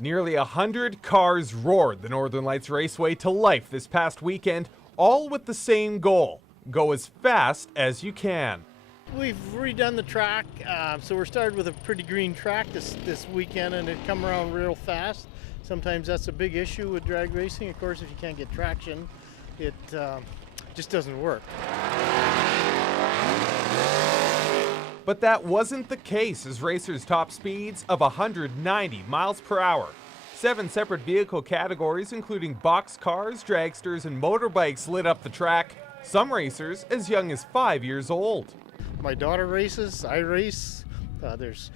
Nearly 100 cars roared the Northern Lights Raceway to life this past weekend, all with the same goal: go as fast as you can. We've redone the track, so we're started with a pretty green track this weekend, and it come around real fast. Sometimes that's a big issue with drag racing. Of course, if you can't get traction, it just doesn't work. But that wasn't the case as racers topped speeds of 190 miles per hour. 7 separate vehicle categories, including box cars, dragsters, and motorbikes, lit up the track. Some racers as young as 5 years old. My daughter races, I race. There's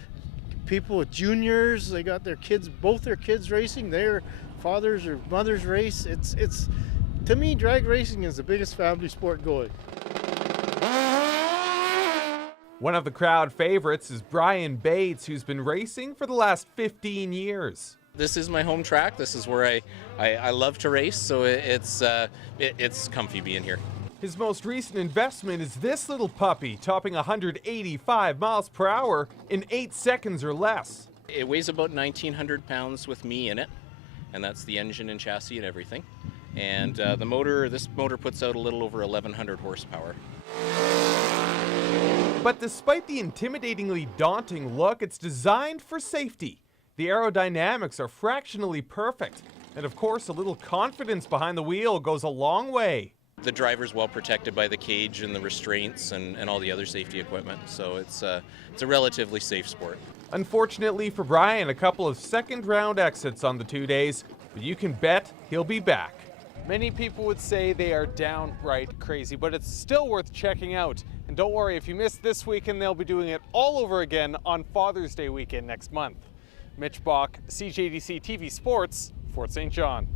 people with juniors, they got their kids, both their kids racing, their fathers or mothers race. It's to me, drag racing is the biggest family sport going. One of the crowd favorites is Brian Bates, who's been racing for the last 15 years. This is my home track. This is where I love to race, so it's comfy being here. His most recent investment is this little puppy, topping 185 miles per hour in 8 seconds or less. It weighs about 1,900 pounds with me in it, and that's the engine and chassis and everything. And this motor puts out a little over 1,100 horsepower. But despite the intimidatingly daunting look, it's designed for safety. The aerodynamics are fractionally perfect. And of course, a little confidence behind the wheel goes a long way. The driver's well protected by the cage and the restraints and all the other safety equipment, so it's a relatively safe sport. Unfortunately for Brian, a couple of second-round exits on the 2 days, but you can bet he'll be back. Many people would say they are downright crazy, but it's still worth checking out. And don't worry, if you missed this weekend, they'll be doing it all over again on Father's Day weekend next month. Mitch Bach, CJDC TV Sports, Fort St. John.